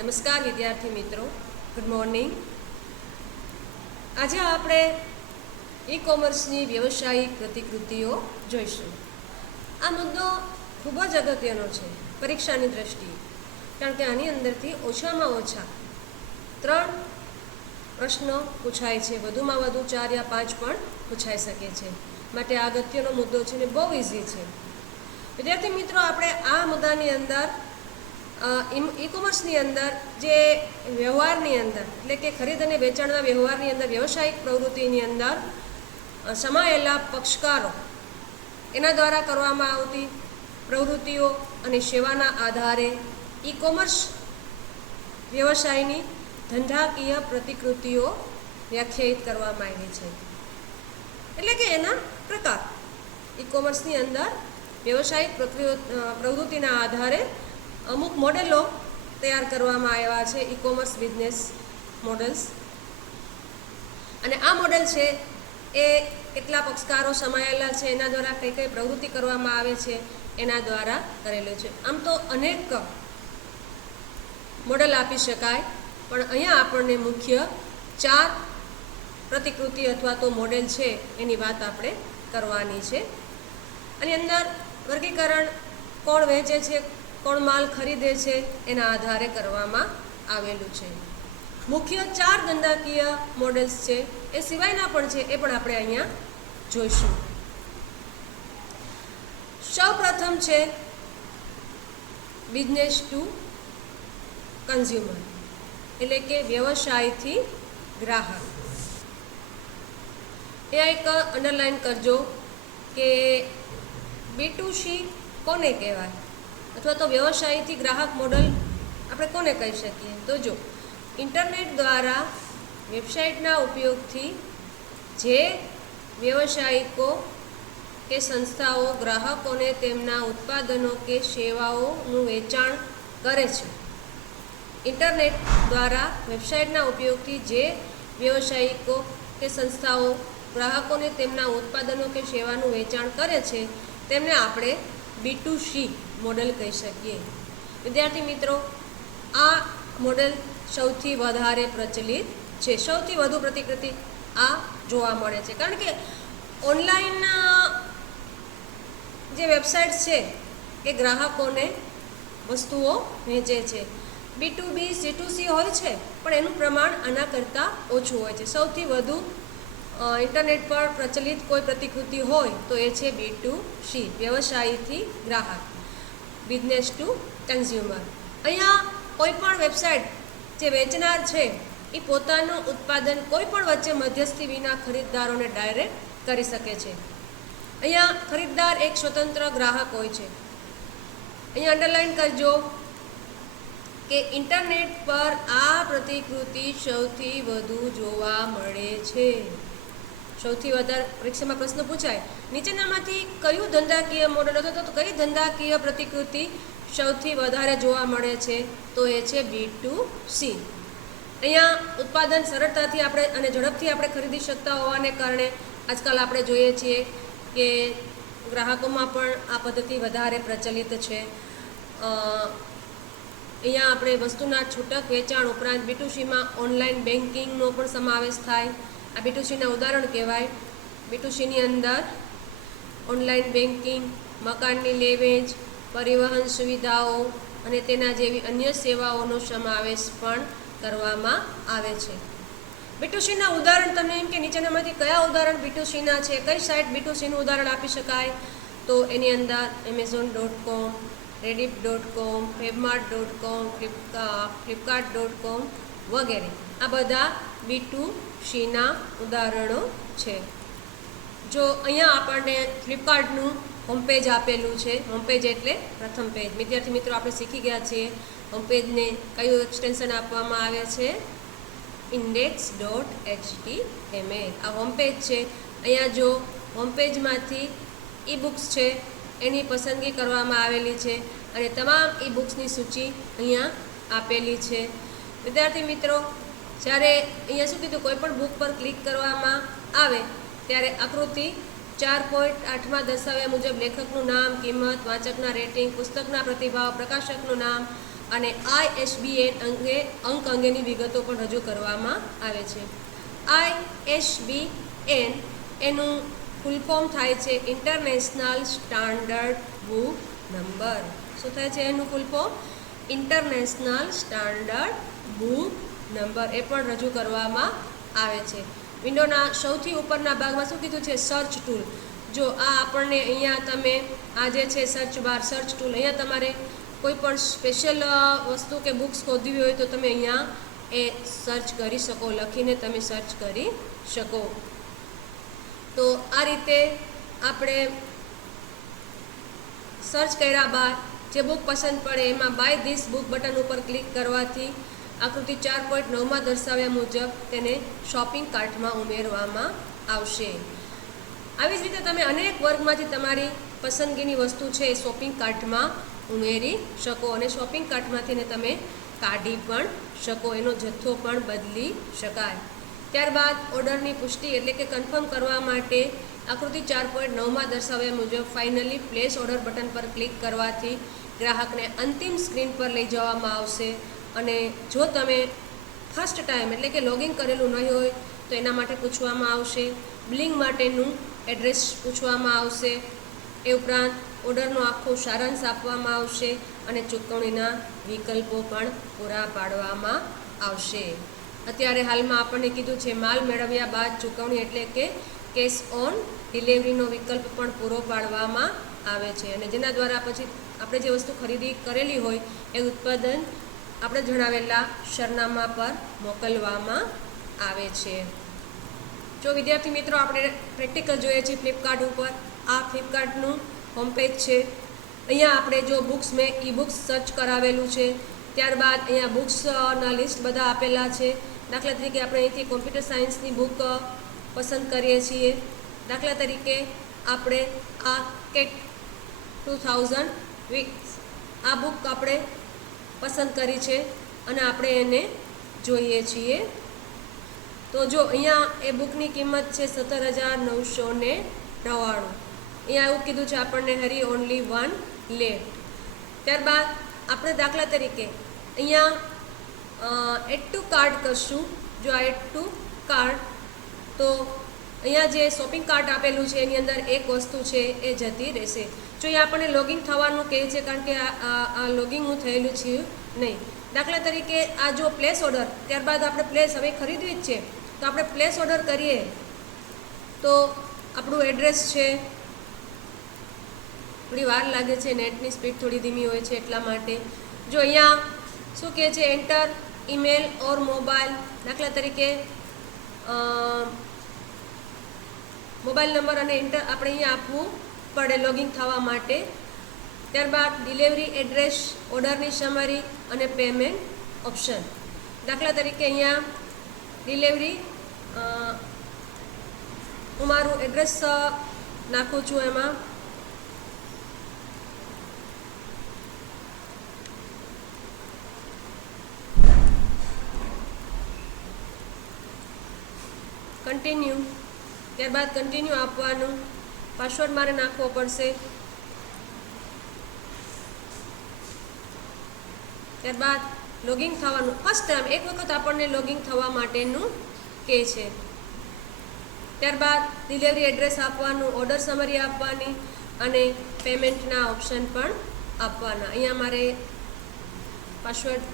નમસ્કાર વિદ્યાર્થી મિત્રો, ગુડ મોર્નિંગ. આજે આપણે ઈ કોમર્સની વ્યવસાયિક પ્રતિકૃતિઓ જોઈશું. આ મુદ્દો ખૂબ જ અગત્યનો છે પરીક્ષાની દ્રષ્ટિએ, કારણ કે આની અંદરથી ઓછામાં ઓછા 3 પ્રશ્નો પૂછાય છે, વધુમાં વધુ 4 યા 5 પણ પૂછાઈ શકે છે. માટે આ અગત્યનો મુદ્દો છે ને બહુ ઇઝી છે. વિદ્યાર્થી મિત્રો, આપણે આ મુદ્દાની અંદર ઈ કોમર્સની અંદર જે વ્યવહારની અંદર એટલે કે ખરીદ અને વેચાણના વ્યવહારની અંદર વ્યવસાયિક પ્રવૃત્તિની અંદર સમાયેલા પક્ષકારો એના દ્વારા કરવામાં આવતી પ્રવૃત્તિઓ અને સેવાના આધારે ઈ કોમર્સ વ્યવસાયની ધંધાકીય પ્રતિકૃતિઓ વ્યાખ્યાયિત કરવામાં આવી છે. એટલે કે એના પ્રકાર ઈ કોમર્સની અંદર વ્યવસાયિક પ્રવૃત્તિના આધારે અમુક મોડેલો તૈયાર કરવામાં આવ્યા છે, ઈ કોમર્સ બિઝનેસ મોડલ્સ. અને આ મોડેલ છે એ કેટલા પક્ષકારો સમાયેલા છે, એના દ્વારા કઈ કઈ પ્રવૃત્તિ કરવામાં આવે છે એના દ્વારા કરેલું છે. આમ તો અનેક મોડેલ આપી શકાય, પણ અહીંયા આપણને મુખ્ય 4 પ્રતિકૃતિ અથવા તો મોડેલ છે એની વાત આપણે કરવાની છે. આની અંદર વર્ગીકરણ કોણ વેચે છે, કોણ માલ ખરીદે છે એના આધારે કરવામાં આવેલું છે. મુખ્ય 4 ધંધાકીય મોડેલ્સ છે, એ સિવાયના પણ છે, એ પણ આપણે અહીંયા જોઈશું. સૌ પ્રથમ છે બિઝનેસ ટુ કન્ઝ્યુમર, એટલે કે વ્યવસાયથી ગ્રાહક. એ એક અંડરલાઇન કરજો કે B2C કોને કહેવાય, અથવા તો વ્યવસાયથી ગ્રાહક મોડલ આપણે કોને કહી શકીએ. તો જો ઇન્ટરનેટ દ્વારા વેબસાઇટના ઉપયોગથી જે વ્યવસાયિકો કે સંસ્થાઓ ગ્રાહકોને તેમના ઉત્પાદનો કે સેવાઓનું વેચાણ કરે છે, ઇન્ટરનેટ દ્વારા વેબસાઇટના ઉપયોગથી જે વ્યવસાયિકો કે સંસ્થાઓ ગ્રાહકોને તેમના ઉત્પાદનો કે સેવાનું વેચાણ કરે છે તેમને આપણે B2C મોડેલ કહી શકીએ. વિદ્યાર્થી મિત્રો, આ મોડેલ સૌથી વધારે પ્રચલિત છે, સૌથી વધુ પ્રતિકૃતિ આ જોવા મળે છે, કારણ કે ઓનલાઈન જે વેબસાઇટ્સ છે એ ગ્રાહકોને વસ્તુઓ વેચે છે. B2B C2C હોય છે, પણ એનું પ્રમાણ આના કરતાં ઓછું હોય છે. સૌથી વધુ ઇન્ટરનેટ પર પ્રચલિત કોઈ પ્રતિકૃતિ હોય તો એ છે B2C, વ્યવસાયથી ગ્રાહક, બિઝનેસ ટુ કન્ઝ્યુમર. અહીંયા કોઈ પણ વેબસાઇટ જે વેચનાર છે એ પોતાનું ઉત્પાદન કોઈ પણ વચ્ચે મધ્યસ્થી વિના ખરીદદારોને ડાયરેક્ટ કરી શકે છે. અહીંયા ખરીદદાર એક સ્વતંત્ર ગ્રાહક હોય છે. અહીંયા અંડરલાઇન કરજો કે ઇન્ટરનેટ પર આ પ્રતિકૃતિ સૌથી વધુ જોવા મળે છે. સૌથી વધારે પરીક્ષામાં પ્રશ્ન પૂછાય, નીચેનામાંથી કયું ધંધાકીય મોડેલ અથવા તો કઈ ધંધાકીય પ્રતિકૃતિ સૌથી વધારે જોવા મળે છે, તો એ છે B2C. અહીંયા ઉત્પાદન સરળતાથી આપણે અને ઝડપથી આપણે ખરીદી શકતા હોવાને કારણે આજકાલ આપણે જોઈએ છીએ કે ગ્રાહકોમાં પણ આ પદ્ધતિ વધારે પ્રચલિત છે. અહીંયા આપણે વસ્તુના છૂટક વેચાણ ઉપરાંત B2Cમાં ઓનલાઈન બેન્કિંગનો પણ સમાવેશ થાય. આ B2Cના ઉદાહરણ કહેવાય. B2Cની અંદર ઓનલાઈન બેન્કિંગ, મકાનની લે-વેચ, પરિવહન સુવિધાઓ અને તેના જેવી અન્ય સેવાઓનો સમાવેશ પણ કરવામાં આવે છે. B2Cના ઉદાહરણ તમને એમ કે નીચેનામાંથી કયા ઉદાહરણ B2Cના છે, કઈ સાઇટ B2Cનું ઉદાહરણ આપી શકાય, તો એની અંદર Amazon.com, Reddit.com, Webmart.com, Flipkart.com વગેરે આ બધા B2Cના ઉદાહરણો છે. જો અહીંયા આપણને ફ્લિપકાર્ટનું હોમપેજ આપેલું છે, હોમપેજ એટલે પ્રથમ પેજ. વિદ્યાર્થી મિત્રો, આપણે શીખી ગયા છીએ હોમપેજને કયું એક્સટેન્શન આપવામાં આવે છે, index.html. આ હોમપેજ છે. અહીંયા જો હોમપેજમાંથી ઈ બુક્સ છે એની પસંદગી કરવામાં આવેલી છે અને તમામ ઈ બુક્સની સૂચિ અહીંયા આપેલી છે. વિદ્યાર્થી મિત્રો, જ્યારે અહીંયા શું કીધું, કોઈ પણ બુક પર ક્લિક કરવામાં આવે ત્યારે આકૃતિ 4.8માં દર્શાવ્યા મુજબ લેખકનું નામ, કિંમત, વાંચકના રેટિંગ, પુસ્તકના પ્રતિભાવ, પ્રકાશકનું નામ, અને ISBN અંક અંગેની વિગતો પણ રજૂ કરવામાં આવે છે. ISBN એનું ફૂલ ફોર્મ થાય છે ઇન્ટરનેશનલ સ્ટાન્ડર્ડ બુક નંબર. શું થાય છે એનું full form? International standard book number. એ પણ રજૂ કરવામાં આવે છે. વિન્ડોના સૌથી ઉપરના ભાગમાં શું કીધું છે? Search tool. જો આ આપણને અહીંયા તમે આ જે છે સર્ચ બાર, સર્ચ ટૂલ, અહીંયા તમારે કોઈ પણ સ્પેશિયલ વસ્તુ કે બુક્સ શોધવી હોય તો તમે અહીંયા એ સર્ચ કરી શકો, લખીને તમે સર્ચ કરી શકો. તો આ રીતે આપણે સર્ચ કર્યા બાદ જે બુક પસંદ પડે એમાં બાય ધીસ બુક બટન ઉપર ક્લિક કરવાથી આકૃતિ 4.9માં દર્શાવ્યા મુજબ તેને શોપિંગ કાર્ટમાં ઉમેરવામાં આવશે. આવી જ રીતે તમે અનેક વર્ગમાંથી તમારી પસંદગીની વસ્તુ છે એ શોપિંગ કાર્ટમાં ઉમેરી શકો અને શોપિંગ કાર્ટમાંથીને તમે કાઢી પણ શકો, એનો જથ્થો પણ બદલી શકાય. ત્યારબાદ ઓર્ડરની પુષ્ટિ એટલે કે કન્ફર્મ કરવા માટે આકૃતિ 4.9માં દર્શાવ્યા મુજબ ફાઇનલી પ્લેસ ઓર્ડર બટન પર ક્લિક કરવાથી ગ્રાહકને અંતિમ સ્ક્રીન પર લઈ જવામાં આવશે. અને જો તમે ફર્સ્ટ ટાઈમ એટલે કે લોગિન કરેલું નહીં હોય તો એના માટે પૂછવામાં આવશે. બિલિંગ માટેનું એડ્રેસ પૂછવામાં આવશે. એ ઉપરાંત ઓર્ડરનો આખો સારાંશ આપવામાં આવશે અને ચૂકવણીના વિકલ્પો પણ પૂરા પાડવામાં આવશે. અત્યારે હાલમાં આપણને કીધું છે માલ મેળવ્યા બાદ ચૂકવણી એટલે કે કેશ ઓન ડિલિવરીનો વિકલ્પ પણ પૂરો પાડવામાં આવે છે. અને જેના દ્વારા પછી આપણે જે વસ્તુ ખરીદી કરેલી હોય એ ઉત્પાદન આપણે જણાવેલા સરનામા પર મોકલવામાં આવે છે. જો વિદ્યાર્થી મિત્રો આપણે પ્રેક્ટિકલ જોઈએ છીએ ફ્લિપકાર્ટ ઉપર. આ ફ્લિપકાર્ટનું હોમ પેજ છે. અહીંયા આપણે જો બુક્સ મેં ઈ બુક્સ સર્ચ કરાવેલું છે. ત્યારબાદ અહીંયા બુક્સના લિસ્ટ બધા આપેલા છે. દાખલા તરીકે આપણે અહીંથી કોમ્પ્યુટર સાયન્સની બુક પસંદ કરીએ છીએ. દાખલા તરીકે આપણે આ કેટ 2020 આ બુક આપણે પસંદ કરી છે અને આપણે એને જોઈએ છીએ. તો જો અહીંયા એ બુકની કિંમત છે 17,999. અહીંયા એવું કીધું છે આપણને હરી ઓનલી વન લેટ. ત્યારબાદ આપણે દાખલા તરીકે અહીંયા એડ ટુ કાર્ટ કરશું. જો આ એડ ટુ કાર્ટ તો અહીંયા જે શોપિંગ કાર્ટ આપેલું છે એની અંદર એક વસ્તુ છે એ જતી રહેશે. જો એ આપણને લોગિન થવાનું કહે છે કારણ કે આ લોગિન હું થયેલું છે નહીં. દાખલા તરીકે આ જો પ્લેસ ઓર્ડર, ત્યારબાદ આપણે પ્લેસ હવે ખરીદવી જ છે તો આપણે પ્લેસ ઓર્ડર કરીએ તો આપણું એડ્રેસ છે, થોડી વાર લાગે છે, નેટની સ્પીડ થોડી ધીમી હોય છે એટલા માટે. જો અહીંયા શું કહે છે એન્ટર ઈમેલ ઓર મોબાઈલ. દાખલા તરીકે મોબાઈલ નંબર અને એન્ટર આપણે અહીંયા આપવું પડે લોગિન થવા માટે. ત્યારબાદ ડિલિવરી એડ્રેસ, ઓર્ડરની સમરી અને પેમેન્ટ ઓપ્શન. દાખલા તરીકે અહીંયા ડિલિવરી હું મારું એડ્રેસ નાખું છું. એમાં કન્ટિન્યુ. ત્યારબાદ કન્ટિન્યુ આપવાનું. પાસવર્ડ મારે નાખવો પડશે. ત્યારબાદ લોગિન થવાનું. ફર્સ્ટ ટાઈમ એક વખત આપણને લોગિન થવા માટેનું કહે છે. ત્યારબાદ ડિલિવરી એડ્રેસ આપવાનું, ઓર્ડર સમરી આપવાની અને પેમેન્ટના ઓપ્શન પણ આપવાના. અહીંયા મારે પાસવર્ડ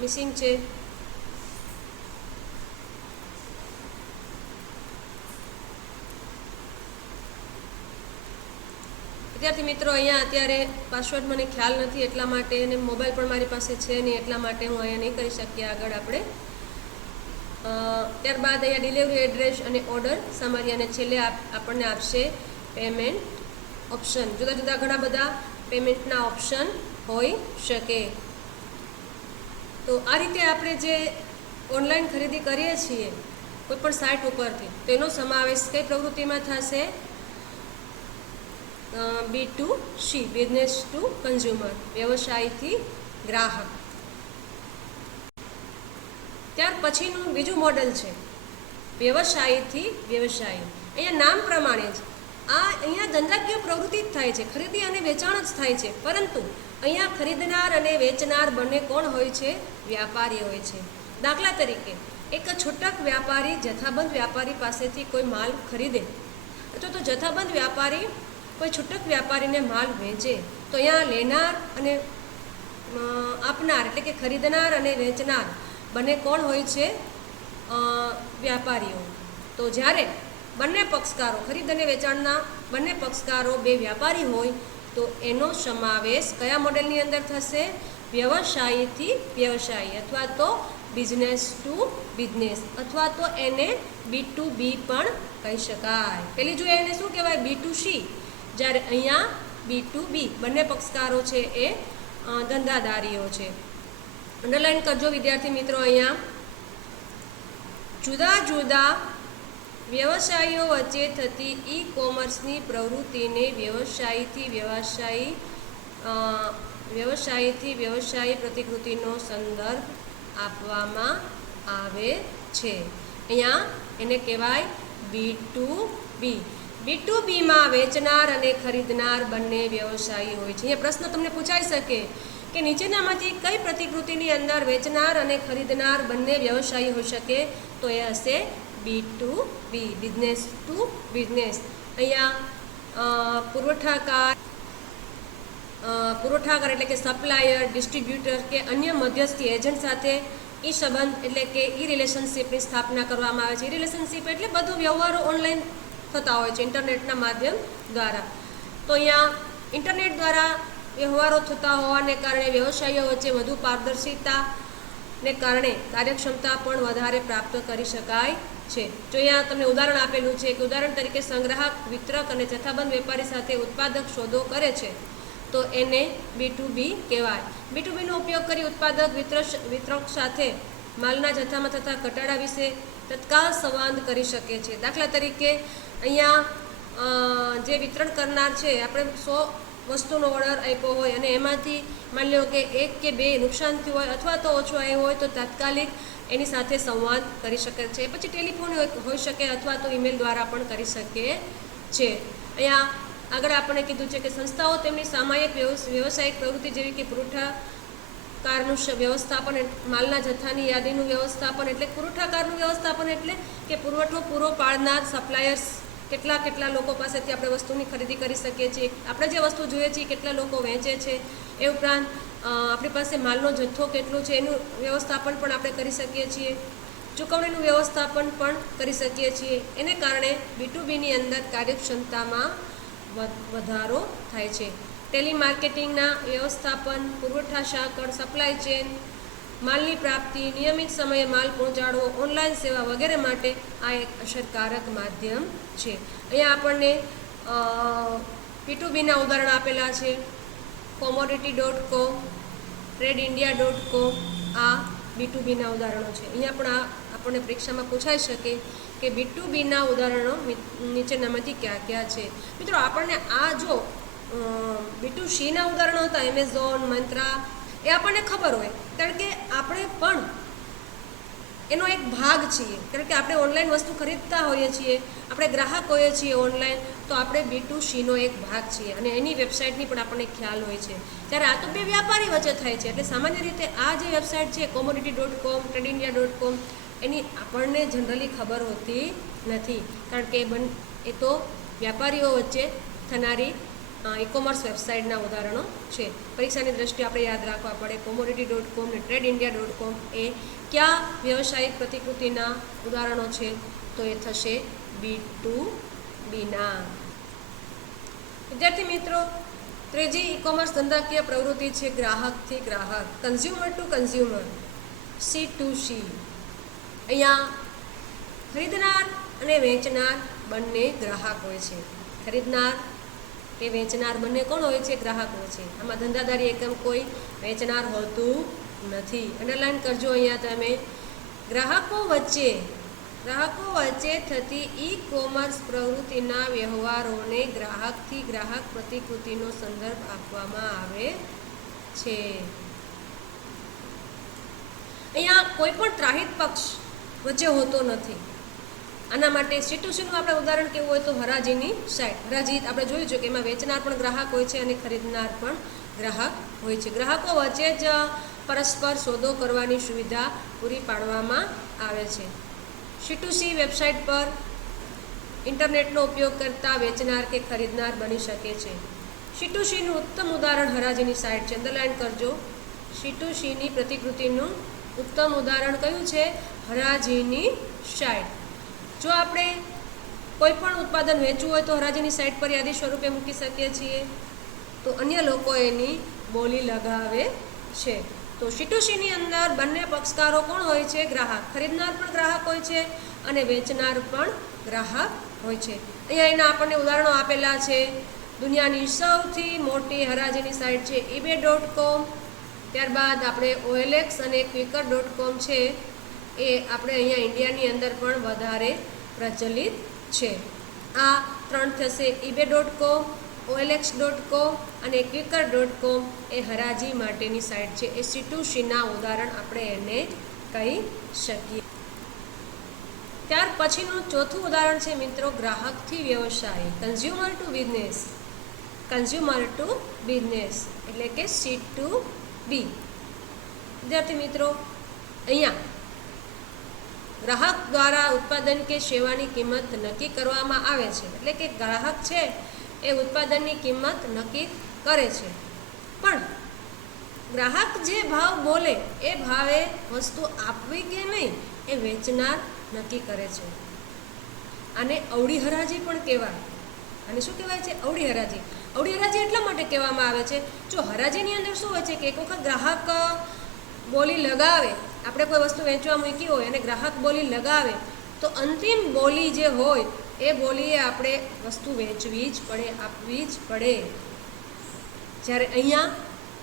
મિસિંગ છે. વિદ્યાર્થી મિત્રો અહીંયા અત્યારે પાસવર્ડ મને ખ્યાલ નથી એટલા માટે, અને મોબાઈલ પણ મારી પાસે છે નહીં એટલા માટે હું અહીંયા નહીં કરી શકીએ આગળ આપણે. ત્યારબાદ અહીંયા ડિલિવરી એડ્રેસ અને ઓર્ડર સમરી અને છેલ્લે આપણને આપશે પેમેન્ટ ઓપ્શન. જુદા જુદા ઘણા બધા પેમેન્ટના ઓપ્શન હોઈ શકે. તો આ રીતે આપણે જે ઓનલાઈન ખરીદી કરીએ છીએ કોઈ પણ સાઇટ ઉપરથી તેનો સમાવેશ કઈ પ્રવૃત્તિમાં થશે? B2C, બિઝનેસ ટુ કન્ઝ્યુમર, વ્યવસાયથી ગ્રાહક. ત્યાર પછીનું બીજું મોડલ છે વ્યવસાયથી વ્યવસાય. અહીંયા નામ પ્રમાણે જ આ અહીંયા ધંધાકીય પ્રવૃત્તિ જ થાય છે, ખરીદી અને વેચાણ જ થાય છે, પરંતુ અહીંયા ખરીદનાર અને વેચનાર બંને કોણ હોય છે? વ્યાપારી હોય છે. દાખલા તરીકે એક છૂટક વ્યાપારી જથ્થાબંધ વ્યાપારી પાસેથી કોઈ માલ ખરીદે અથવા તો જથ્થાબંધ વ્યાપારી કોઈ છૂટક વ્યાપારીને માલ વેચે તો અહીંયા લેનાર અને આપનાર એટલે કે ખરીદનાર અને વેચનાર બંને કોણ હોય છે? વ્યાપારીઓ. તો જ્યારે બંને પક્ષકારો ખરીદ અને વેચાણના બંને પક્ષકારો બે વ્યાપારી હોય તો એનો સમાવેશ કયા મોડેલની અંદર થશે? વ્યવસાયીથી વ્યવસાયી અથવા તો બિઝનેસ ટુ બિઝનેસ અથવા તો એને B2B પણ કહી શકાય. પેલી જોઈએ એને શું કહેવાય? B2C. જ્યારે અહીંયા B2B બંને પક્ષકારો છે એ ધંધાદારીઓ છે. અંડરલાઈન કરજો વિદ્યાર્થી મિત્રો. અહીંયા જુદા જુદા વ્યવસાયીઓ વચ્ચે થતી ઈ કોમર્સની પ્રવૃત્તિને વ્યવસાયીથી વ્યવસાયી પ્રતિકૃતિનો સંદર્ભ આપવામાં આવે છે. અહીંયા એને કહેવાય B2B. B2Bમાં વેચનાર અને ખરીદનાર બંને વ્યવસાયી હોય છે. અહીંયા પ્રશ્ન તમને પૂછાઈ શકે કે નીચેનામાંથી કઈ પ્રતિકૃતિની અંદર વેચનાર અને ખરીદનાર બંને વ્યવસાયી હોઈ શકે? તો એ હશે B2B, બિઝનેસ ટુ બિઝનેસ. અહીંયા પુરવઠાકાર એટલે કે સપ્લાયર, ડિસ્ટ્રીબ્યુટર કે અન્ય મધ્યસ્થી એજન્ટ સાથે ઈ સંબંધ એટલે કે ઈ રિલેશનશીપની સ્થાપના કરવામાં આવે છે. ઈ રિલેશનશીપ એટલે બધું વ્યવહારો ઓનલાઈન થતા હોય છે ઇન્ટરનેટના માધ્યમ દ્વારા. તો અહીંયા ઇન્ટરનેટ દ્વારા વ્યવહારો થતા હોવાને કારણે વ્યવસાયીઓ વચ્ચે વધુ પારદર્શિતાને કારણે કાર્યક્ષમતા પણ વધારે પ્રાપ્ત કરી શકાય છે. જો અહીંયા તમને ઉદાહરણ આપેલું છે કે ઉદાહરણ તરીકે સંગ્રાહક વિતરક અને જથ્થાબંધ વેપારી સાથે ઉત્પાદક સોદો કરે છે તો એને B2B કહેવાય. B2Bનો ઉપયોગ કરી ઉત્પાદક વિતરક સાથે માલના જથ્થામાં થતા ઘટાડા વિશે તત્કાલ સંવાદ કરી શકે છે. દાખલા તરીકે અહીંયા જે વિતરણ કરનાર છે, આપણે 100 વસ્તુનો ઓર્ડર આપ્યો હોય અને એમાંથી માની લો કે 1 કે 2 નુકસાન થયું હોય અથવા તો ઓછું આવ્યું હોય તો તાત્કાલિક એની સાથે સંવાદ કરી શકે છે. પછી ટેલિફોન હોઈ શકે અથવા તો ઈમેલ દ્વારા પણ કરી શકે છે. અહીંયા આગળ આપણે કીધું છે કે સંસ્થાઓ તેમની સામાયિક વ્યવસાયિક પ્રવૃત્તિ જેવી કે પુરવઠાકારનું વ્યવસ્થાપન, માલના જથ્થાની યાદીનું વ્યવસ્થાપન એટલે પુરવઠાકારનું વ્યવસ્થાપન એટલે કે પુરવઠો પૂરો પાડનાર સપ્લાયર્સ કેટલા લોકો પાસેથી આપણે વસ્તુની ખરીદી કરી શકીએ છીએ, આપણે જે વસ્તુ જોઈએ છીએ કેટલા લોકો વેચે છે, એ ઉપરાંત આપણી પાસે માલનો જથ્થો કેટલો છે એનું વ્યવસ્થાપન પણ આપણે કરી શકીએ છીએ, ચૂકવણીનું વ્યવસ્થાપન પણ કરી શકીએ છીએ. એને કારણે B2Bની અંદર કાર્યક્ષમતામાં વધારો થાય છે. ટેલિમાર્કેટિંગના વ્યવસ્થાપન, પુરવઠા સાંકળ, સપ્લાય ચેન, માલની પ્રાપ્તિ, નિયમિત સમયે માલ પહોંચાડવો, ઓનલાઈન સેવા વગેરે માટે આ એક અસરકારક માધ્યમ છે. અહીંયા આપણને B2Bના ઉદાહરણ આપેલા છે. commodity.com, TradeIndia.com આ B2Bના ઉદાહરણો છે. અહીંયા પણ આપણને પરીક્ષામાં પૂછાઈ શકે કે B2Bના ઉદાહરણો નીચેનામાંથી કયા છે. મિત્રો આપણને આ જો B2Cના ઉદાહરણો હતા એમેઝોન, મંત્રા, એ આપણને ખબર હોય કારણ કે આપણે પણ એનો એક ભાગ છીએ. કારણ કે આપણે ઓનલાઈન વસ્તુ ખરીદતા હોઈએ છીએ, આપણે ગ્રાહક હોઈએ છીએ ઓનલાઈન, તો આપણે B2Cનો એક ભાગ છીએ અને એની વેબસાઇટની પણ આપણને ખ્યાલ હોય છે. ત્યારે આ તો બે વ્યાપારી વચ્ચે થાય છે. એટલે સામાન્ય રીતે આ જે વેબસાઇટ છે commodity.com, TradeIndia.com એની આપણને જનરલી ખબર હોતી નથી કારણ કે એ તો વ્યાપારીઓ વચ્ચે થનારી ઈ-કોમર્સ વેબસાઇટના ઉદાહરણો છે. પરીક્ષાની દ્રષ્ટિએ આપણે યાદ રાખવા પડે commodity.com ને TradeIndia.com એ કયા વ્યવસાયિક પ્રતિકૃતિના ઉદાહરણો છે? તો એ થશે B2Bના. વિદ્યાર્થી મિત્રો, ત્રીજી ઈ-કોમર્સ ધંધાકીય પ્રવૃત્તિ છે ગ્રાહકથી ગ્રાહક, કન્ઝ્યુમર ટુ કન્ઝ્યુમર, C2C. અહીંયા ખરીદનાર અને વેચનાર બંને ગ્રાહક હોય છે. ખરીદનાર કે વેચનાર બંને કોણ હોય છે? ગ્રાહક હોય છે. આમાં ધંધાદારી એકમ કોઈ વેચનાર હોતું નથી. અંડરલાઈન કરજો અહીંયા તમે. ગ્રાહકો વચ્ચે થતી ઈ કોમર્સ પ્રવૃત્તિના વ્યવહારોને ગ્રાહકથી ગ્રાહક પ્રતિકૃતિનો સંદર્ભ આપવામાં આવે છે. અહીંયા કોઈ પણ ત્રાહિત પક્ષ વચ્ચે હોતો નથી. આના માટે C2Cનું આપણે ઉદાહરણ કેવું હોય તો હરાજીની સાઇટ. હરાજી આપણે જોયું છે કે એમાં વેચનાર પણ ગ્રાહક હોય છે અને ખરીદનાર પણ ગ્રાહક હોય છે. ગ્રાહકો વચ્ચે જ પરસ્પર સોદો કરવાની સુવિધા પૂરી પાડવામાં આવે છે. C2C વેબસાઇટ પર ઇન્ટરનેટનો ઉપયોગ કરતા વેચનાર કે ખરીદનાર બની શકે છે. C2Cનું ઉત્તમ ઉદાહરણ હરાજીની સાઇટ છે. અંડરલાઇન કરજો. C2Cની પ્રતિકૃતિનું ઉત્તમ ઉદાહરણ કયું છે? હરાજીની સાઇટ. જો આપણે કોઈ પણ ઉત્પાદન વેચવું હોય તો હરાજીની સાઇટ પર યાદી સ્વરૂપે મૂકી શકીએ છીએ, તો અન્ય લોકો એની બોલી લગાવે છે. તો C2Cની અંદર બંને પક્ષકારો કોણ હોય છે? ગ્રાહક. ખરીદનાર પણ ગ્રાહક હોય છે અને વેચનાર પણ ગ્રાહક હોય છે. અહીંયા એના આપણને ઉદાહરણો આપેલા છે. દુનિયાની સૌથી મોટી હરાજીની સાઇટ છે eBay.com. ત્યારબાદ આપણે OLX અને Quikr.com છે, એ આપણે અહીંયા ઇન્ડિયાની અંદર પણ વધારે પ્રચલિત છે. આ 3 થશે. eBay.com, OLX.com અને Quikr.com એ હરાજી માટેની સાઇટ છે. એ C2Cના ઉદાહરણ આપણે એને કહી શકીએ. ત્યાર પછીનું ચોથું ઉદાહરણ છે મિત્રો, ગ્રાહકથી વ્યવસાય, consumer to business. Consumer to business એટલે કે C2B. વિદ્યાર્થી મિત્રો, અહીંયા ગ્રાહક દ્વારા ઉત્પાદન કે સેવાની કિંમત નક્કી કરવામાં આવે છે. એટલે કે ગ્રાહક છે એ ઉત્પાદનની કિંમત નક્કી કરે છે, પણ ગ્રાહક જે ભાવ બોલે એ ભાવે વસ્તુ આપવી કે નહીં એ વેચનાર નક્કી કરે છે. આને અવળી હરાજી પણ કહેવાય. અને શું કહેવાય છે? અવળી હરાજી. અવળી હરાજી એટલા માટે કહેવામાં આવે છે, જો હરાજીની અંદર શું હોય છે કે એક વખત ગ્રાહક બોલી લગાવે, આપણે કોઈ વસ્તુ વેચવા મૂકી હોય અને ગ્રાહક બોલી લગાવે, તો અંતિમ બોલી જે હોય એ બોલીએ આપણે વસ્તુ વેચવી જ પડે, આપવી જ પડે. જ્યારે અહીંયા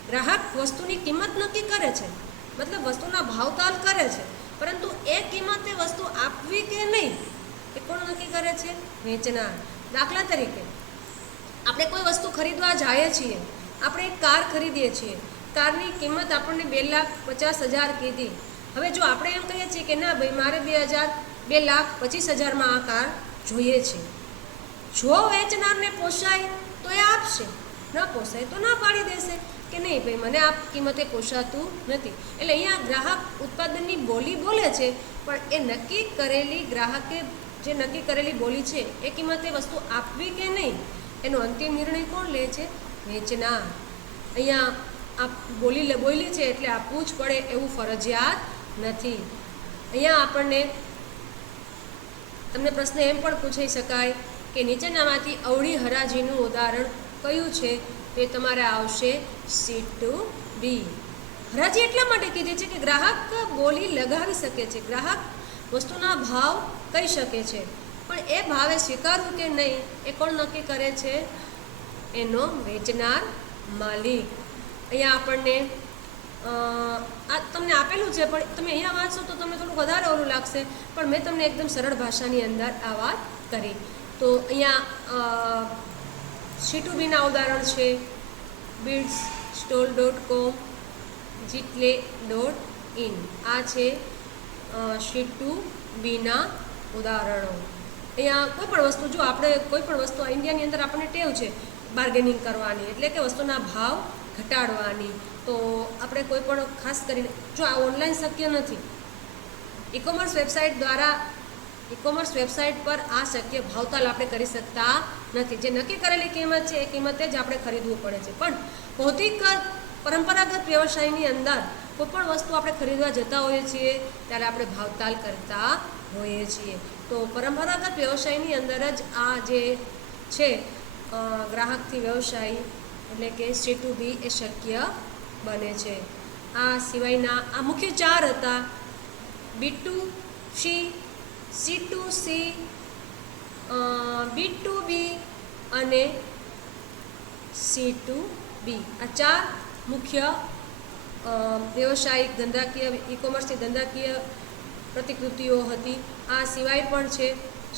ગ્રાહક વસ્તુની કિંમત નક્કી કરે છે, મતલબ વસ્તુના ભાવતાલ કરે છે, પરંતુ એ કિંમતે વસ્તુ આપવી કે નહીં એ કોણ નક્કી કરે છે? વેચનાર. દાખલા તરીકે આપણે કોઈ વસ્તુ ખરીદવા જઈએ છીએ, આપણે એક કાર ખરીદીએ છીએ, કારની કિંમત આપણને 2,50,000 કીધી. હવે જો આપણે એમ કહીએ છીએ કે ના ભાઈ મારે 2,25,000 આ કાર જોઈએ છે, જો વેચનારને પોસાય તો એ આપશે, ન પોસાય તો ના પાડી દેશે કે નહીં ભાઈ મને આ કિંમતે પોસાતું નથી. એટલે અહીંયા ગ્રાહક ઉત્પાદનની બોલી બોલે છે, પણ એ નક્કી કરેલી ગ્રાહકે જે નક્કી કરેલી બોલી છે એ કિંમતે વસ્તુ આપવી કે નહીં એનો અંતિમ નિર્ણય કોણ લે છે? વેચનાર. અહીંયા આ બોલી છે એટલે આપવું જ પડે એવું ફરજિયાત નથી. અહીંયા આપણને તમને પ્રશ્ન એમ પણ પૂછાઈ શકાય કે નીચેનામાંથી અવળી હરાજીનું ઉદાહરણ કયું છે? તો એ તમારે આવશે C2B. હરાજી એટલા માટે કીધી છે કે ગ્રાહક બોલી લગાવી શકે છે, ગ્રાહક વસ્તુના ભાવ કહી શકે છે, પણ એ ભાવે સ્વીકારવું કે નહીં એ કોણ નક્કી કરે છે? એનો વેચનાર માલિક. અહીંયા આપણને આ તમને આપેલું છે, પણ તમે અહીંયા વાંચશો તો તમને થોડું વધારે ઓલું લાગશે, પણ મેં તમને એકદમ સરળ ભાષાની અંદર આ વાત કરી. તો અહીંયા C2Bના ઉદાહરણ છે bidsstall.com, jitle.in. આ છે C2Bના ઉદાહરણો. અહીંયા કોઈ પણ વસ્તુ, જો આપણે કોઈ પણ વસ્તુ ઇન્ડિયાની અંદર આપણને ટેવ છે બાર્ગેનિંગ કરવાની, એટલે કે વસ્તુના ભાવ ઘટાડવાની, તો આપણે કોઈ પણ ખાસ કરીને જો આ ઓનલાઈન શક્ય નથી, ઈ-કોમર્સ વેબસાઇટ પર આ શક્ય ભાવતાલ આપણે કરી શકતા નથી. જે નક્કી કરેલી કિંમત છે એ કિંમતે જ આપણે ખરીદવું પડે છે. પણ ભૌતિક પરંપરાગત વ્યવસાયની અંદર કોઈ પણ વસ્તુ આપણે ખરીદવા જતા હોઈએ છીએ ત્યારે આપણે ભાવતાલ કરતા હોઈએ છીએ. તો પરંપરાગત વ્યવસાયની અંદર જ આ જે છે ગ્રાહકથી વ્યવસાય એટલે કે C2B એ શક્ય બને છે. આ સિવાયના આ મુખ્ય 4 હતા: B2C, C2C, B2B અને C2B. આ 4 મુખ્ય વ્યવસાયિક ધંધાકીય ઈ-કોમર્સની ધંધાકીય પ્રતિકૃતિઓ હતી. આ સિવાય પણ છે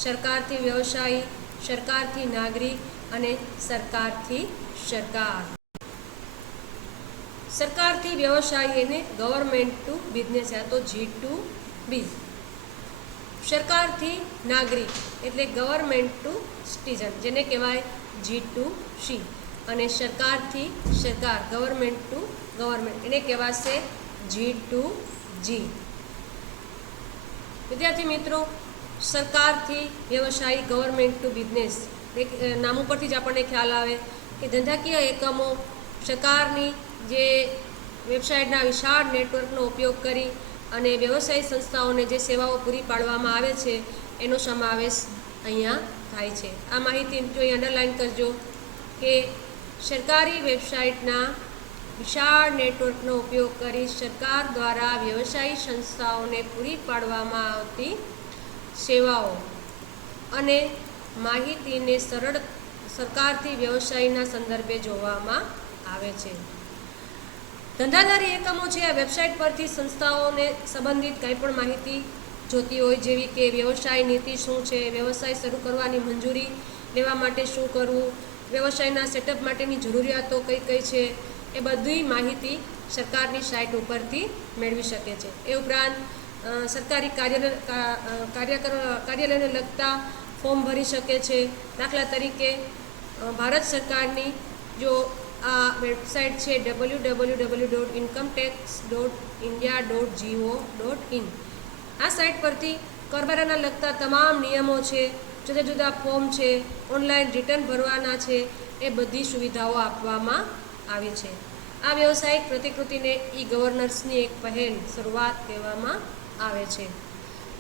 સરકારથી વ્યવસાયી, સરકારથી નાગરિક અને સરકારથી સરકાર. સરકારથી વ્યવસાય એને ગવર્મેન્ટ ટુ બિઝનેસ, આ તો G2B. સરકારથી નાગરિક એટલે ગવર્મેન્ટ ટુ સિટીઝન, જેને કહેવાય G2C. અને સરકારથી સરકાર, ગવર્મેન્ટ ટુ ગવર્મેન્ટ, એને કહેવાશે G2G. વિદ્યાર્થી મિત્રો, સરકારથી વ્યવસાય, ગવર્મેન્ટ ટુ બિઝનેસ, નામ ઉપરથી જ આપણને ખ્યાલ આવે કે ધંધાકીય એકમો સરકારની જે વેબસાઇટના વિશાળ નેટવર્કનો ઉપયોગ કરી અને વ્યવસાય સંસ્થાઓને જે સેવાઓ પૂરી પાડવામાં આવે છે એનો સમાવેશ અહીંયા થાય છે. આ માહિતી જો અહીં અંડરલાઇન કરજો કે સરકારી વેબસાઇટના વિશાળ નેટવર્કનો ઉપયોગ કરી સરકાર દ્વારા વ્યવસાયી સંસ્થાઓને પૂરી પાડવામાં આવતી સેવાઓ અને માહિતીને સરકારથી વ્યવસાયના સંદર્ભે જોવામાં આવે છે. ધંધાદારી એકમો છે આ વેબસાઇટ પરથી સંસ્થાઓને સંબંધિત કંઈ પણ માહિતી જોતી હોય, જેવી કે વ્યવસાય નીતિ શું છે, વ્યવસાય શરૂ કરવાની મંજૂરી લેવા માટે શું કરવું, વ્યવસાયના સેટઅપ માટેની જરૂરિયાતો કઈ કઈ છે, એ બધી માહિતી સરકારની સાઇટ ઉપરથી મેળવી શકે છે. એ ઉપરાંત સરકારી કાર્યાલયને લગતા ફોર્મ ભરી શકે છે. દાખલા તરીકે ભારત સરકારની જો આ વેબસાઇટ છે www.incometax.india.go.in, આ સાઇટ પરથી કરવેરાના લગતા તમામ નિયમો છે, જુદા જુદા ફોર્મ છે, ઓનલાઈન રિટર્ન ભરવાના છે, એ બધી સુવિધાઓ આપવામાં આવી છે. આ વ્યવસાયિક પ્રતિકૃતિને ઈ ગવર્નન્સની એક પહેલ શરૂઆત કહેવામાં આવે છે.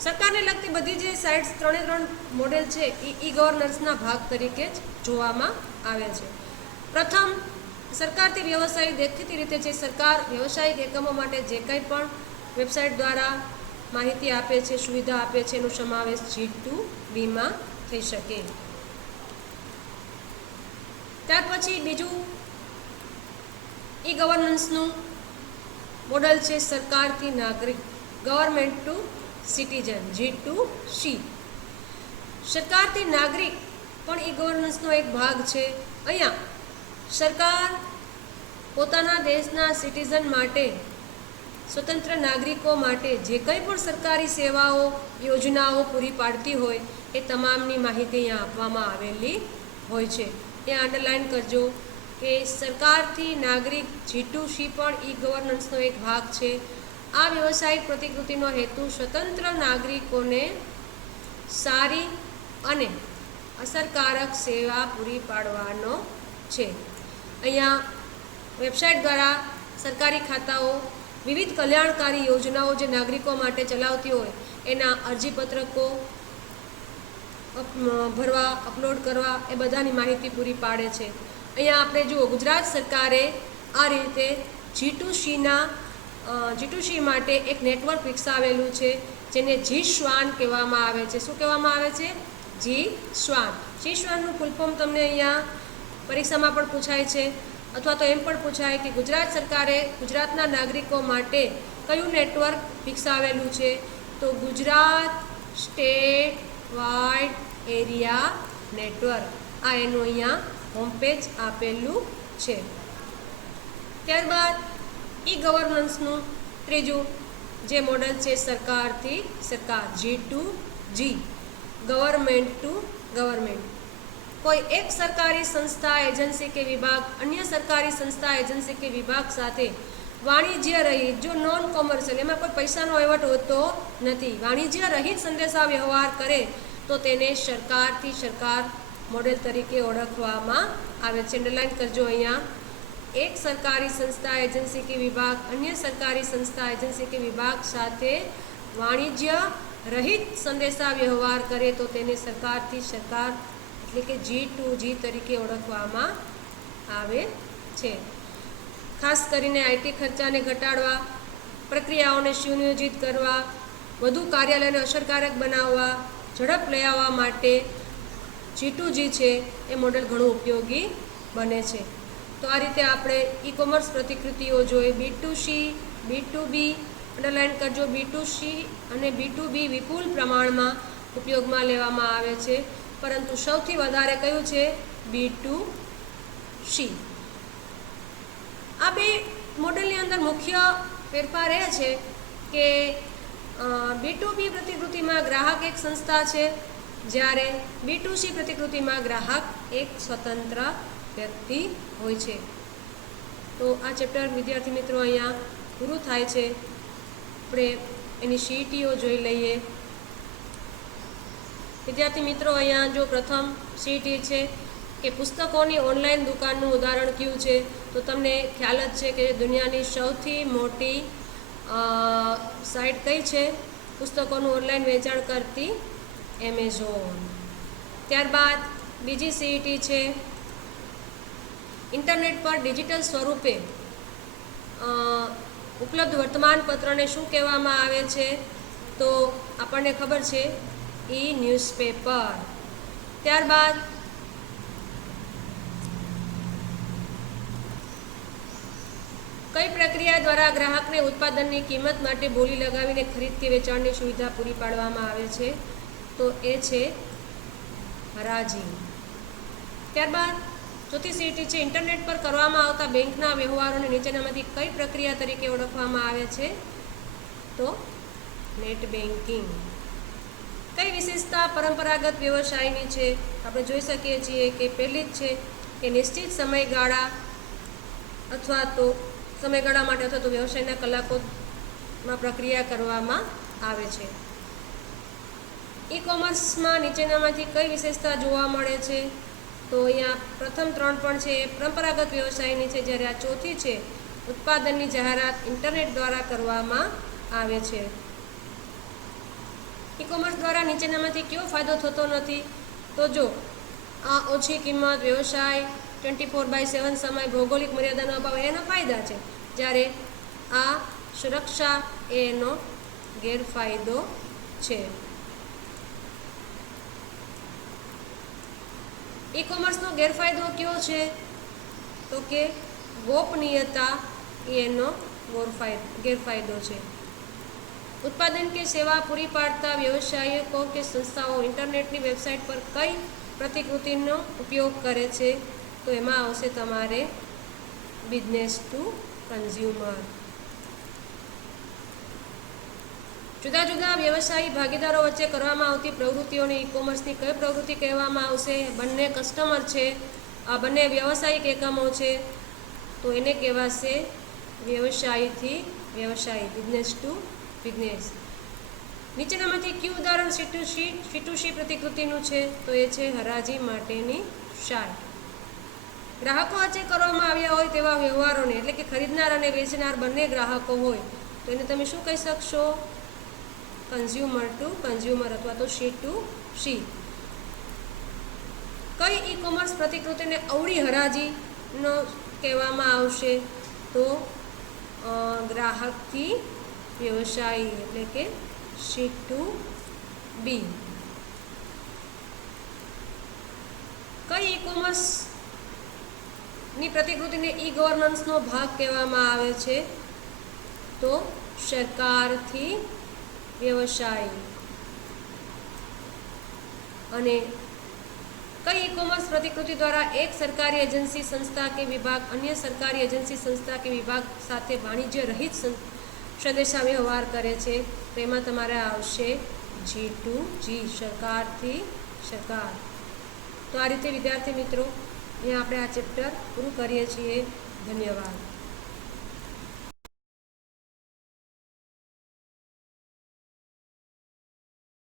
સરકારને લગતી બધી જે સાઇટ્સ 3 મોડેલ છે એ ઈ ગવર્નન્સના ભાગ તરીકે જ જોવામાં આવે છે. પ્રથમ, સરકારથી વ્યવસાય દેખીતી રીતે છે સરકાર વ્યવસાયિક એકમો માટે જે કંઈ પણ વેબસાઇટ દ્વારા માહિતી આપે છે, સુવિધા આપે છે, એનો સમાવેશ G2Bમાં થઈ શકે. ત્યાર પછી બીજું ઈ ગવર્નન્સનું મોડલ છે સરકારથી નાગરિક, ગવર્મેન્ટ ટુ સિટીઝન, G2C. સરકારથી નાગરિક પણ ઈ ગવર્નન્સનો એક ભાગ છે. અહીંયા સરકાર પોતાના દેશના સિટીઝન માટે, સ્વતંત્ર નાગરિકો માટે જે કંઈ પણ સરકારી સેવાઓ, યોજનાઓ પૂરી પાડતી હોય એ તમામની માહિતી અહીંયા આપવામાં આવેલી હોય છે. ત્યાં અંડરલાઇન કરજો કે સરકારથી નાગરિક G2C પણ ઈ ગવર્નન્સનો એક ભાગ છે. આ વ્યવસાયિક પ્રતિકૃતિનો હેતુ સ્વતંત્ર નાગરિકોને સારી અને અસરકારક સેવા પૂરી પાડવાનો છે. અહીંયા વેબસાઇટ દ્વારા સરકારી ખાતાઓ, વિવિધ કલ્યાણકારી યોજનાઓ જે નાગરિકો માટે ચલાવતી હોય એના અરજીપત્રકો ભરવા, અપલોડ કરવા, એ બધાની માહિતી પૂરી પાડે છે. અહીંયા આપણે જુઓ, ગુજરાત સરકારે આ રીતે G2C માટે એક નેટવર્ક વિકસાવેલું છે જેને G-SWAN કહેવામાં આવે છે. શું કહેવામાં આવે છે? G-SWAN. G-SWANનું ફૂલ ફોર્મ તમને અહીંયા પરીક્ષામાં પણ પૂછાય છે, અથવા તો એમ પણ પૂછાય કે ગુજરાત સરકારે ગુજરાતના નાગરિકો માટે કયું નેટવર્ક વિકસાવેલું છે? તો Gujarat state wide area network. આ એનું અહીંયા હોમ પેજ આપેલું છે. ત્યારબાદ ઈ ગવર્નન્સનું ત્રીજું જે મોડલ છે સરકારથી સરકાર, G2G, ગવર્મેન્ટ ટુ ગવર્મેન્ટ. કોઈ એક સરકારી સંસ્થા, એજન્સી કે વિભાગ અન્ય સરકારી સંસ્થા, એજન્સી કે વિભાગ સાથે વાણિજ્ય રહિત, જો નોન કોમર્શિયલ, એમાં કોઈ પૈસાનો વહીવટ હોતો નથી, વાણિજ્ય રહિત સંદેશા વ્યવહાર કરે તો તેને સરકારથી સરકાર મોડેલ તરીકે ઓળખવામાં આવે છે. અંડરલાઇન કરજો અહીંયા, એક સરકારી સંસ્થા, એજન્સી કે વિભાગ અન્ય સરકારી સંસ્થા, એજન્સી કે વિભાગ સાથે વાણિજ્ય રહિત સંદેશા વ્યવહાર કરે તો તેને સરકારથી સરકાર એટલે કે G2G તરીકે ઓળખવામાં આવે છે. ખાસ કરીને આઈટી ખર્ચાને ઘટાડવા, પ્રક્રિયાઓને સુનિયોજિત કરવા, વધુ કાર્યાલયને અસરકારક બનાવવા, ઝડપ લઈ આવવા માટે G2G છે એ મોડેલ ઘણું ઉપયોગી બને છે. તો આ રીતે આપણે ઈ કોમર્સ પ્રતિકૃતિઓ જોઈ. B2C, B2B, અંડરલાઇન કરજો, B2C અને B2B વિપુલ પ્રમાણમાં ઉપયોગમાં લેવામાં આવે છે, પરંતુ સૌથી વધારે કયું છે? B2C. આ બે મોડેલની અંદર મુખ્ય ફેરફાર એ છે કે B2B પ્રતિકૃતિમાં ગ્રાહક એક સંસ્થા છે, જ્યારે B2C પ્રતિકૃતિમાં ગ્રાહક એક સ્વતંત્ર વ્યક્તિ હોય છે। તો આ ચેપ્ટર વિદ્યાર્થી મિત્રો અહીંયા પૂરું થાય છે। આપણે એની સીઈટીઓ જોઈ લઈએ। વિદ્યાર્થી મિત્રો અહીંયા જો પ્રથમ સીઈટી છે કે પુસ્તકોની ઓનલાઈન દુકાનનું ઉદાહરણ કયું છે, તો તમને ખ્યાલ જ છે કે દુનિયાની સૌથી મોટી સાઇટ કઈ છે પુસ્તકોનું ઓનલાઈન વેચાણ કરતી? એમેઝોન। ત્યારબાદ બીજી સીઈટી છે ઇન્ટરનેટ પર ડિજિટલ સ્વરૂપે ઉપલબ્ધ વર્તમાનપત્રને શું કહેવામાં આવે છે? તો આપણને ખબર છે ઈ ન્યૂઝપેપર। ત્યારબાદ કઈ પ્રક્રિયા દ્વારા ગ્રાહકને ઉત્પાદનની કિંમત માટે બોલી લગાવીને ખરીદ કે વેચાણની સુવિધા પૂરી પાડવામાં આવે છે? તો એ છે હરાજી। ત્યારબાદ ચોથી સીઈટી છે ઇન્ટરનેટ પર કરવામાં આવતા બેંકના વ્યવહારોને નીચેનામાંથી કઈ પ્રક્રિયા તરીકે ઓળખવામાં આવે છે? તો નેટ બેન્કિંગ। કઈ વિશેષતા પરંપરાગત વ્યવસાયની છે? આપણે જોઈ શકીએ છીએ કે પહેલી જ છે કે નિશ્ચિત સમયગાળા અથવા તો સમયગાળા માટે અથવા તો વ્યવસાયના કલાકોમાં પ્રક્રિયા કરવામાં આવે છે। ઈ કોમર્સમાં નીચેનામાંથી કઈ વિશેષતા જોવા મળે છે? તો અહીંયા પ્રથમ 3 પણ છે એ પરંપરાગત વ્યવસાયની છે, જ્યારે આ ચોથી છે ઉત્પાદનની જાહેરાત ઇન્ટરનેટ દ્વારા કરવામાં આવે છે। ઈ કોમર્સ દ્વારા નીચેનામાંથી કયો ફાયદો થતો નથી? તો જો આ ઓછી કિંમત, વ્યવસાય, 24/7 સમય, ભૌગોલિક મર્યાદાનો અભાવ એના ફાયદા છે, જ્યારે આ સુરક્ષા એ એનો ગેરફાયદો છે। ઈ કોમર્સનો ગેરફાયદો કયો છે? તો કે ગોપનીયતા એ એનો ગેરફાયદો છે। ઉત્પાદન કે સેવા પૂરી પાડતા વ્યવસાયિકો કે સંસ્થાઓ ઇન્ટરનેટની વેબસાઇટ પર કઈ પ્રતિકૃતિનો ઉપયોગ કરે છે? તો એમાં આવશે તમારે બિઝનેસ ટુ કન્ઝ્યુમર। જુદા જુદા વ્યવસાયી ભાગીદારો વચ્ચે કરવામાં આવતી પ્રવૃત્તિઓને ઈ કોમર્સની કઈ પ્રવૃત્તિ કહેવામાં આવશે? બંને કસ્ટમર છે, આ બંને વ્યવસાયિક એકમો છે, તો એને કહેવાશે વ્યવસાયીથી વ્યવસાય, બિઝનેસ ટુ બિઝનેસ। નીચેનામાંથી કયું ઉદાહરણ C2C પ્રતિકૃતિનું છે? તો એ છે હરાજી માટેની શાય। ગ્રાહકો વચ્ચે કરવામાં આવ્યા હોય તેવા વ્યવહારોને, એટલે કે ખરીદનાર અને વેચનાર બંને ગ્રાહકો હોય, તો એને તમે શું કહી શકશો? કન્ઝ્યુમર ટુ કન્ઝ્યુમર અથવા તો C2C। કઈ ઈ કોમર્સ પ્રતિકૃતિને અવળી હરાજીનો કહેવામાં આવશે? તો ગ્રાહકથી વ્યવસાયી એટલે કે C2B। કઈ ઈ કોમર્સની પ્રતિકૃતિને ઈ ગવર્નન્સનો ભાગ કહેવામાં આવે છે? તો સરકારથી વ્યવસાયી। અને કઈ ઈ કોમર્સ પ્રતિકૃતિ દ્વારા એક સરકારી એજન્સી, સંસ્થા કે વિભાગ અન્ય સરકારી એજન્સી, સંસ્થા કે વિભાગ સાથે વાણિજ્ય રહિત સંદેશા વ્યવહાર કરે છે? તો એમાં તમારે આવશે G2G, સરકારથી સરકાર। તો આ રીતે વિદ્યાર્થી મિત્રો અહીંયા આપણે આ ચેપ્ટર પૂરું કરીએ છીએ। ધન્યવાદ।